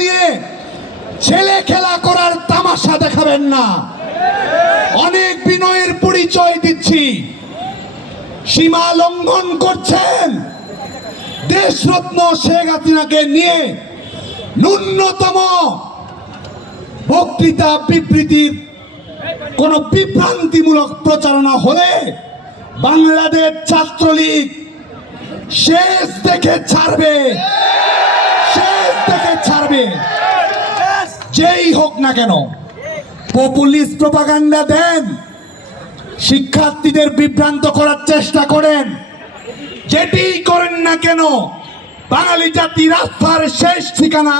নিয়ে ছেলে খেলা করার তামাশা দেখাবেন না। অনেক বিনয়ের পরিচয় দিচ্ছি। সীমা লঙ্ঘন করছেন। দেশরত্ন শেখ হাসিনাকে নিয়ে ন্যূনতম বক্তৃতা বিবৃতির কোন বিভ্রান্তিমূলক প্রচারণা হলে বাংলাদেশ ছাত্রলীগ শেষ দেখে ছাড়বে। দেখে যেই হোক না কেন পপুলিস্ট প্রপাগান্ডা দেন, শিক্ষার্থীদের বিভ্রান্ত করার চেষ্টা করেন। যেটি করেন না কেন, বাঙালি জাতি রাস্তার শেষ ঠিকানা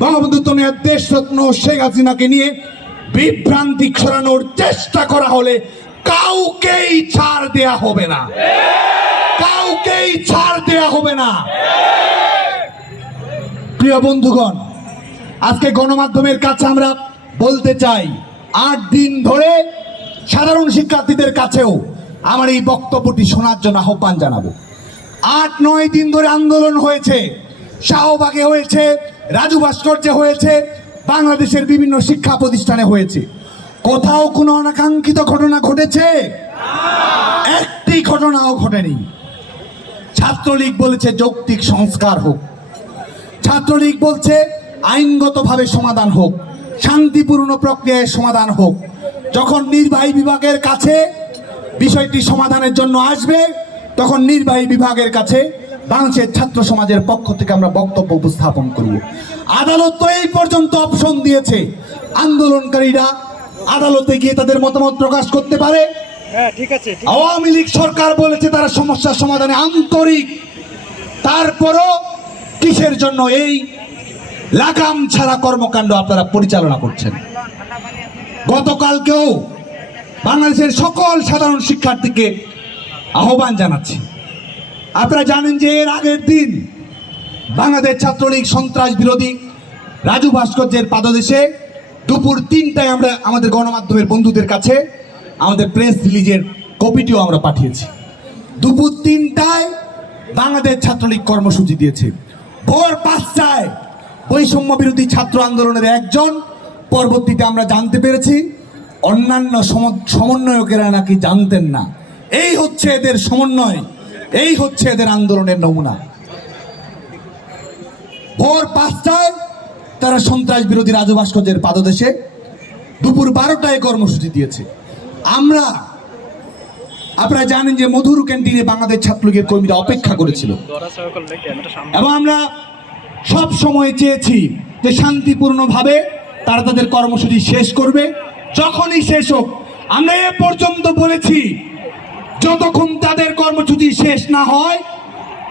বঙ্গবন্ধু তনিয়ার দেশরত্ন শেখ হাসিনাকে নিয়ে বিভ্রান্তি ছড়ানোর চেষ্টা করা হলে কাউকেই ছাড় দেয়া হবে না। কাউকেই ছাড় দেয়া হবে না। প্রিয় বন্ধুগণ, আজকে গণমাধ্যমের কাছে আমরা বলতে চাই, আট দিন ধরে সাধারণ শিক্ষার্থীদের কাছেও আমার এই বক্তব্যটি শোনার জন্য আহ্বান জানাব। আট, নয় দিন ধরে আন্দোলন হয়েছে, শাহবাগে হয়েছে, রাজু ভাস্কর্যে হয়েছে, বাংলাদেশের বিভিন্ন শিক্ষা প্রতিষ্ঠানে হয়েছে। কোথাও কোনো অনাকাঙ্ক্ষিত ঘটনা ঘটেছে? একটি ঘটনাও ঘটেনি। ছাত্রলীগ বলেছে যৌক্তিক সংস্কার হোক। ছাত্রলীগ বলছে আইনগতভাবে সমাধান হোক শান্তিপূর্ণ প্রক্রিয়ায় সমাধান হোক। যখন নির্বাহী বিভাগের কাছে বিষয়টি সমাধানের জন্য আসবে তখন নির্বাহী বিভাগের কাছে বাংলাদেশের ছাত্র সমাজের পক্ষ থেকে আমরা বক্তব্য উপস্থাপন করব। আদালত তো এই পর্যন্ত অপশন দিয়েছে। আন্দোলনকারীরা আদালতে গিয়ে তাদের মতামত প্রকাশ করতে পারে। হ্যাঁ ঠিক আছে আওয়ামী লীগ সরকার বলেছে তারা সমস্যার সমাধানে আন্তরিক। তারপরও কিসের জন্য এই লাগাম ছাড়া কর্মকাণ্ড আপনারা পরিচালনা করছেন? গতকালকেও বাংলাদেশের সকল সাধারণ শিক্ষার্থীকে আহ্বান জানাচ্ছি। আপনারা জানেন যে এর আগের দিন বাংলাদেশ ছাত্রলীগ সন্ত্রাস বিরোধী রাজু ভাস্কর্যের পাদদেশে দুপুর তিনটায় আমরা আমাদের গণমাধ্যমের বন্ধুদের কাছে আমাদের প্রেস রিলিজের কপিটিও আমরা পাঠিয়েছি। দুপুর তিনটায় বাংলাদেশ ছাত্রলীগ কর্মসূচি দিয়েছে। ভোর পাঁচটায় বৈষম্য বিরোধী ছাত্র আন্দোলনের একজন। পরবর্তীতে আমরা জানতে পেরেছি, অন্যান্য সম- সমন্বয়কেরা নাকি জানতেন না। এই হচ্ছে এদের সমন্বয়, এই হচ্ছে এদের আন্দোলনের নমুনা। ভোর পাঁচটায় তারা সন্ত্রাস বিরোধী রাজু ভাস্কর্যের পাদদেশে দুপুর বারোটায় কর্মসূচি দিয়েছে। আমরা আপনারা জানেন যে মধুর ক্যান্টিনে বাংলাদেশ ছাত্রলীগের কর্মীরা অপেক্ষা করেছিল। এবং আমরা সব সময় চেয়েছি যে শান্তিপূর্ণভাবে তারা তাদের কর্মসূচি শেষ করবে। যখনই শেষ হোক, আমরা এ পর্যন্ত বলেছি, যতক্ষণ তাদের কর্মসূচি শেষ না হয়,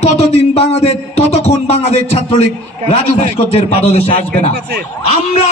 ততদিন বাংলাদেশ ততক্ষণ বাংলাদেশ ছাত্রলীগ রাজু ভাস্কর্যের পাদদেশে আসবে না। আমরা